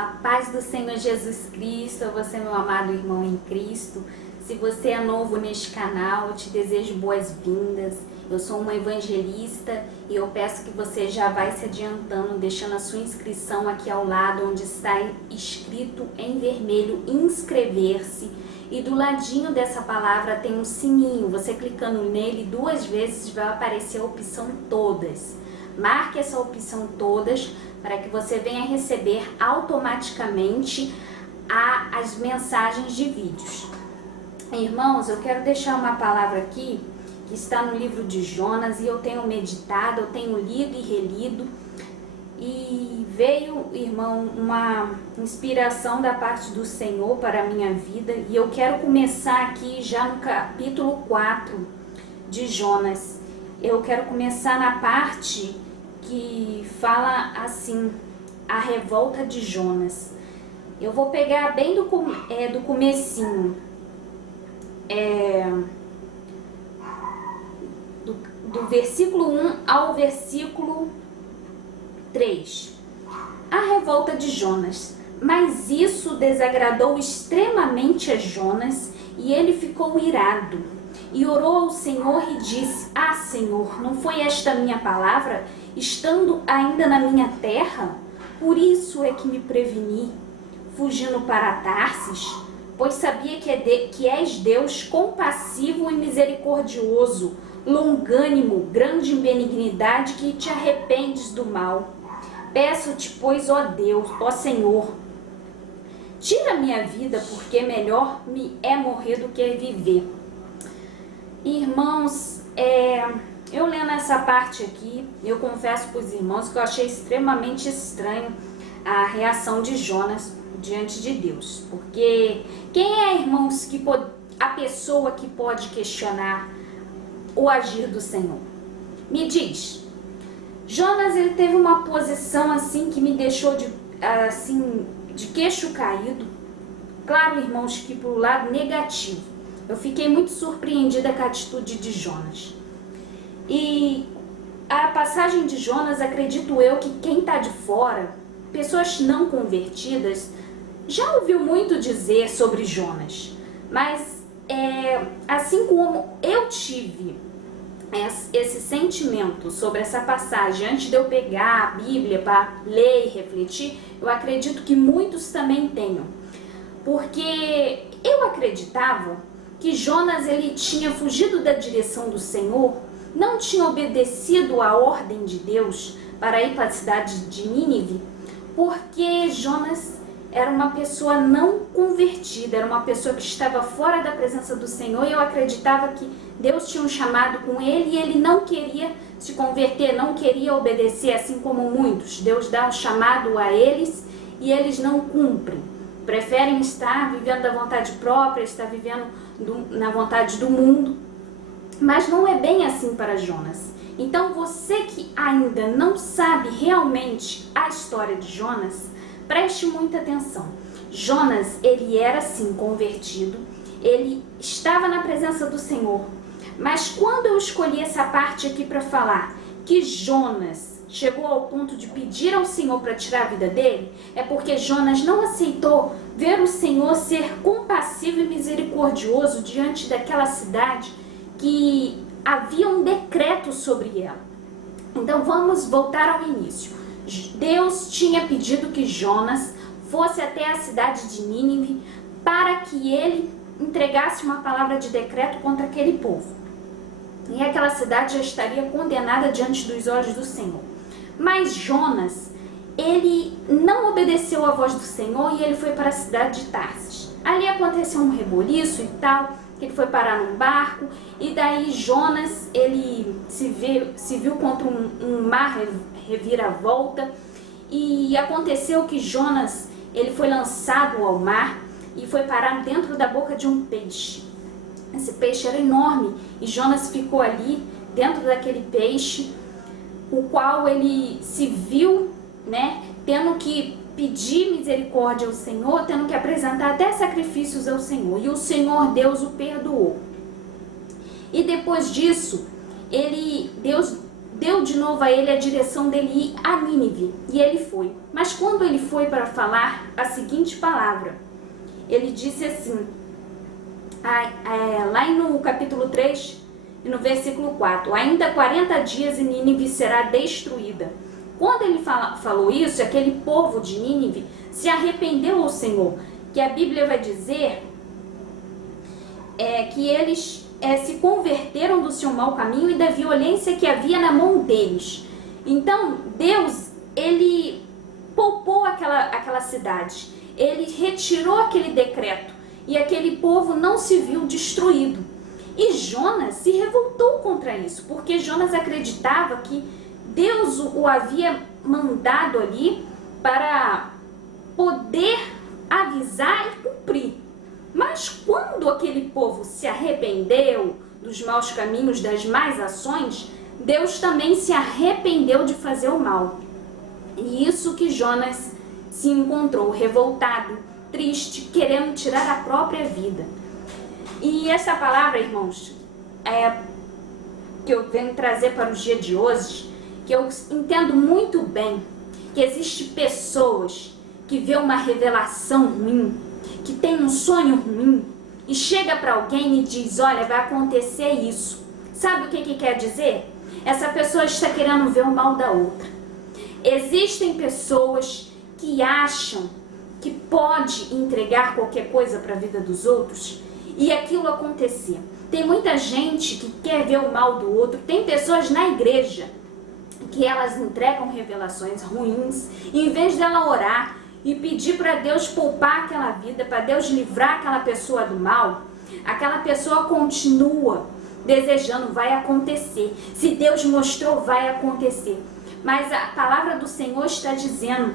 A paz do Senhor Jesus Cristo, você meu amado irmão em Cristo. Se você é novo neste canal, eu te desejo boas-vindas. Eu sou uma evangelista e eu peço que você já vai se adiantando, deixando a sua inscrição aqui ao lado, onde está escrito em vermelho, inscrever-se. E do ladinho dessa palavra tem um sininho, você clicando nele 2 vezes vai aparecer a opção todas. Marque essa opção todas para que você venha receber automaticamente as mensagens de vídeos. Irmãos, eu quero deixar uma palavra aqui que está no livro de Jonas e eu tenho meditado, eu tenho lido e relido. E veio, irmão, uma inspiração da parte do Senhor para a minha vida. E eu quero começar aqui já no capítulo 4 de Jonas. Eu quero começar na parte que fala assim, a revolta de Jonas. Eu vou pegar bem do comecinho. Do versículo 1 ao versículo 3. A revolta de Jonas. Mas isso desagradou extremamente a Jonas e ele ficou irado. E orou ao Senhor e disse: Ah, Senhor, não foi esta minha palavra, estando ainda na minha terra? Por isso é que me preveni, fugindo para Tarsis, pois sabia que és Deus compassivo e misericordioso, longânimo, grande em benignidade, que te arrependes do mal. Peço-te, pois, ó Deus, ó Senhor, tira minha vida, porque melhor me é morrer do que viver. Irmãos, eu lendo essa parte aqui, eu confesso para os irmãos que eu achei extremamente estranho a reação de Jonas diante de Deus. Porque quem é, irmãos, a pessoa que pode questionar o agir do Senhor? Me diz. Jonas, ele teve uma posição assim que me deixou de queixo caído. Claro, irmãos, que pro lado negativo. Eu fiquei muito surpreendida com a atitude de Jonas. E a passagem de Jonas, acredito eu que quem está de fora, pessoas não convertidas, já ouviu muito dizer sobre Jonas. Mas assim como eu tive esse sentimento sobre essa passagem antes de eu pegar a Bíblia para ler e refletir, eu acredito que muitos também tenham. Porque eu acreditava que Jonas ele tinha fugido da direção do Senhor, não tinha obedecido a ordem de Deus para ir para a cidade de Nínive, porque Jonas era uma pessoa não convertida, era uma pessoa que estava fora da presença do Senhor, e eu acreditava que Deus tinha um chamado com ele e ele não queria se converter, não queria obedecer, assim como muitos. Deus dá um chamado a eles e eles não cumprem. Preferem estar vivendo da vontade própria, estar vivendo na vontade do mundo. Mas não é bem assim para Jonas. Então você que ainda não sabe realmente a história de Jonas, preste muita atenção. Jonas, ele era sim convertido, ele estava na presença do Senhor. Mas quando eu escolhi essa parte aqui para falar que Jonas chegou ao ponto de pedir ao Senhor para tirar a vida dele, é porque Jonas não aceitou ver o Senhor ser compassivo e misericordioso diante daquela cidade que havia um decreto sobre ela. Então vamos voltar ao início. Deus tinha pedido que Jonas fosse até a cidade de Nínive para que ele entregasse uma palavra de decreto contra aquele povo. E aquela cidade já estaria condenada diante dos olhos do Senhor. Mas Jonas, ele não obedeceu à voz do Senhor e ele foi para a cidade de Tarsis. Ali aconteceu um reboliço e tal, que ele foi parar num barco, e daí Jonas, ele se viu contra um mar reviravolta, e aconteceu que Jonas, ele foi lançado ao mar e foi parar dentro da boca de um peixe. Esse peixe era enorme e Jonas ficou ali dentro daquele peixe, o qual ele se viu, tendo que pedir misericórdia ao Senhor, tendo que apresentar até sacrifícios ao Senhor. E o Senhor Deus o perdoou. E depois disso, Deus deu de novo a ele a direção dele ir a Nínive, e ele foi. Mas quando ele foi para falar a seguinte palavra, ele disse assim, lá no capítulo 3, e no versículo 4, ainda 40 dias e Nínive será destruída. Quando ele falou isso, aquele povo de Nínive se arrependeu ao Senhor, que a Bíblia vai dizer que eles se converteram do seu mau caminho e da violência que havia na mão deles. Então, Deus, ele poupou aquela cidade, ele retirou aquele decreto e aquele povo não se viu destruído. E Jonas se revoltou contra isso, porque Jonas acreditava que Deus o havia mandado ali para poder avisar e cumprir. Mas quando aquele povo se arrependeu dos maus caminhos, das más ações, Deus também se arrependeu de fazer o mal. E isso que Jonas se encontrou revoltado, triste, querendo tirar a própria vida. E essa palavra, irmãos, que eu venho trazer para o dia de hoje, que eu entendo muito bem que existem pessoas que vê uma revelação ruim, que tem um sonho ruim e chega para alguém e diz, olha, vai acontecer isso. Sabe o que quer dizer? Essa pessoa está querendo ver o mal da outra. Existem pessoas que acham que pode entregar qualquer coisa para a vida dos outros e aquilo acontecer. Tem muita gente que quer ver o mal do outro. Tem pessoas na igreja que elas entregam revelações ruins, e em vez dela orar e pedir para Deus poupar aquela vida, para Deus livrar aquela pessoa do mal, aquela pessoa continua desejando, vai acontecer. Se Deus mostrou, vai acontecer. Mas a palavra do Senhor está dizendo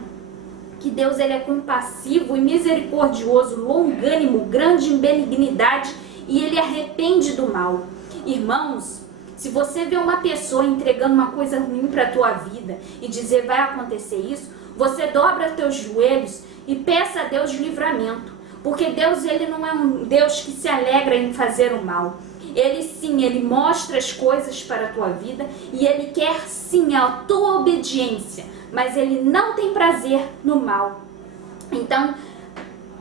que Deus, ele é compassivo e misericordioso, longânimo, grande em benignidade, e ele arrepende do mal. Irmãos, se você vê uma pessoa entregando uma coisa ruim para a tua vida e dizer vai acontecer isso, você dobra teus joelhos e peça a Deus livramento. Porque Deus, ele não é um Deus que se alegra em fazer o mal. Ele sim, ele mostra as coisas para a tua vida e ele quer sim a tua obediência, mas ele não tem prazer no mal. Então,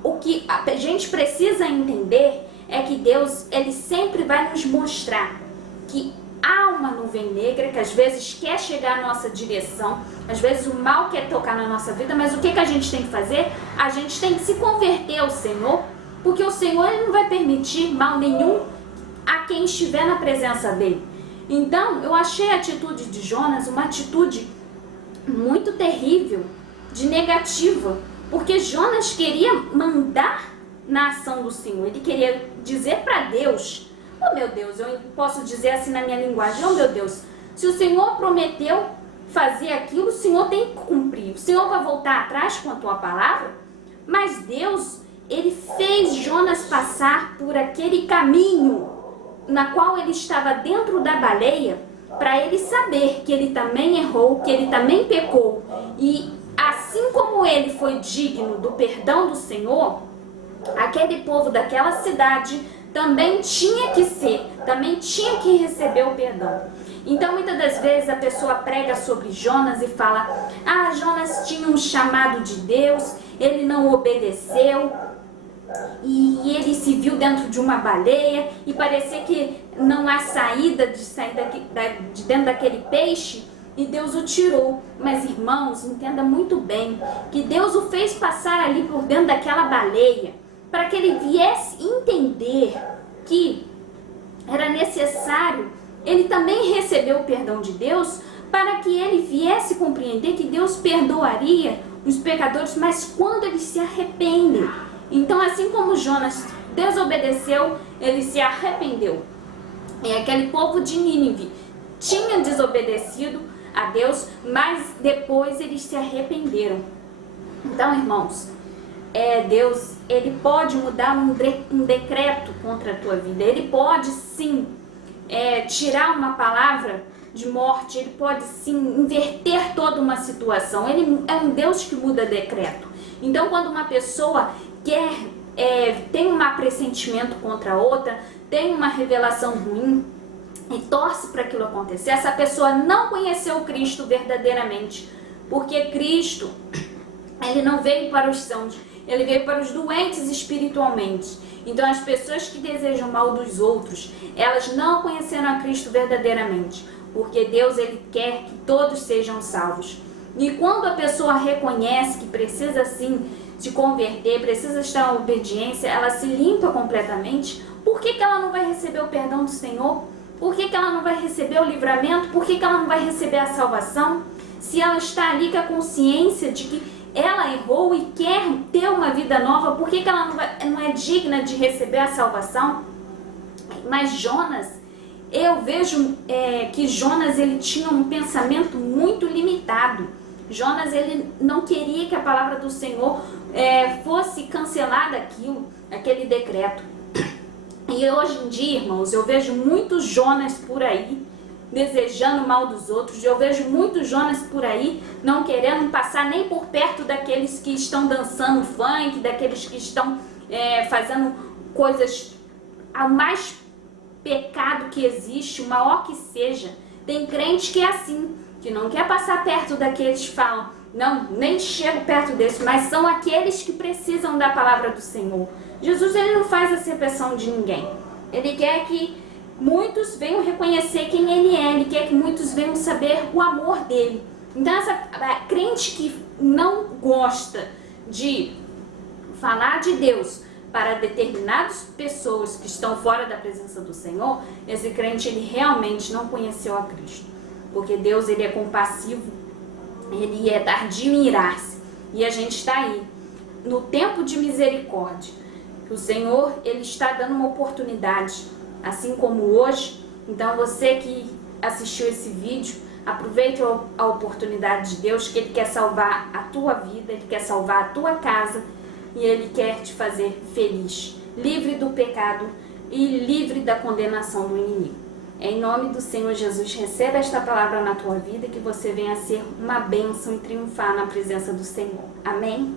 o que a gente precisa entender é que Deus, ele sempre vai nos mostrar que há uma nuvem negra que às vezes quer chegar à nossa direção, às vezes o mal quer tocar na nossa vida, mas o que a gente tem que fazer? A gente tem que se converter ao Senhor, porque o Senhor, ele não vai permitir mal nenhum a quem estiver na presença dele. Então, eu achei a atitude de Jonas uma atitude muito terrível, de negativa, porque Jonas queria mandar na ação do Senhor, ele queria dizer para Deus, oh meu Deus, eu posso dizer assim na minha linguagem, oh meu Deus, se o Senhor prometeu fazer aquilo, o Senhor tem que cumprir, o Senhor vai voltar atrás com a tua palavra? Mas Deus, ele fez Jonas passar por aquele caminho na qual ele estava dentro da baleia, para ele saber que ele também errou, que ele também pecou, e assim como ele foi digno do perdão do Senhor, aquele povo daquela cidade também tinha que ser, também tinha que receber o perdão. Então muitas das vezes a pessoa prega sobre Jonas e fala, ah, Jonas tinha um chamado de Deus, ele não obedeceu, e ele se viu dentro de uma baleia e parecia que não há saída de sair de dentro daquele peixe e Deus o tirou. Mas irmãos, entenda muito bem que Deus o fez passar ali por dentro daquela baleia para que ele viesse entender que era necessário ele também receber o perdão de Deus, para que ele viesse compreender que Deus perdoaria os pecadores, mas quando eles se arrependem. Então, assim como Jonas desobedeceu, ele se arrependeu. E aquele povo de Nínive tinha desobedecido a Deus, mas depois eles se arrependeram. Então, irmãos, Deus, ele pode mudar um decreto contra a tua vida. Ele pode sim tirar uma palavra de morte. Ele pode sim inverter toda uma situação. Ele é um Deus que muda decreto. Então, quando uma pessoa tem um pressentimento contra a outra, tem uma revelação ruim, e torce para aquilo acontecer, essa pessoa não conheceu Cristo verdadeiramente, porque Cristo, ele não veio para os sãos, ele veio para os doentes espiritualmente. Então as pessoas que desejam mal dos outros, elas não conheceram a Cristo verdadeiramente, porque Deus, ele quer que todos sejam salvos. E quando a pessoa reconhece que precisa sim se converter, precisa estar em obediência, ela se limpa completamente. Por que ela não vai receber o perdão do Senhor? Por que ela não vai receber o livramento? Por que ela não vai receber a salvação? Se ela está ali com a consciência de que ela errou e quer ter uma vida nova, por que ela não é digna de receber a salvação? Mas Jonas, eu vejo que Jonas, ele tinha um pensamento muito limitado. Jonas, ele não queria que a palavra do Senhor fosse cancelada aquele decreto. E hoje em dia, irmãos, eu vejo muitos Jonas por aí desejando mal dos outros. Eu vejo muitos Jonas por aí não querendo passar nem por perto daqueles que estão dançando funk, daqueles que estão fazendo coisas ao mais pecado que existe, o maior que seja. Tem crente que é assim, que não quer passar perto daqueles que falam, não, nem chego perto desses, mas são aqueles que precisam da palavra do Senhor. Jesus, ele não faz acepção de ninguém. Ele quer que muitos venham reconhecer quem ele é, ele quer que muitos venham saber o amor dele. Então essa crente que não gosta de falar de Deus para determinadas pessoas que estão fora da presença do Senhor, esse crente, ele realmente não conheceu a Cristo. Porque Deus, ele é compassivo, ele é tardio em irar-se. E a gente está aí, no tempo de misericórdia. O Senhor, ele está dando uma oportunidade, assim como hoje. Então você que assistiu esse vídeo, aproveite a oportunidade de Deus, que ele quer salvar a tua vida, ele quer salvar a tua casa e ele quer te fazer feliz, livre do pecado e livre da condenação do inimigo. Em nome do Senhor Jesus, receba esta palavra na tua vida, que você venha a ser uma bênção e triunfar na presença do Senhor. Amém?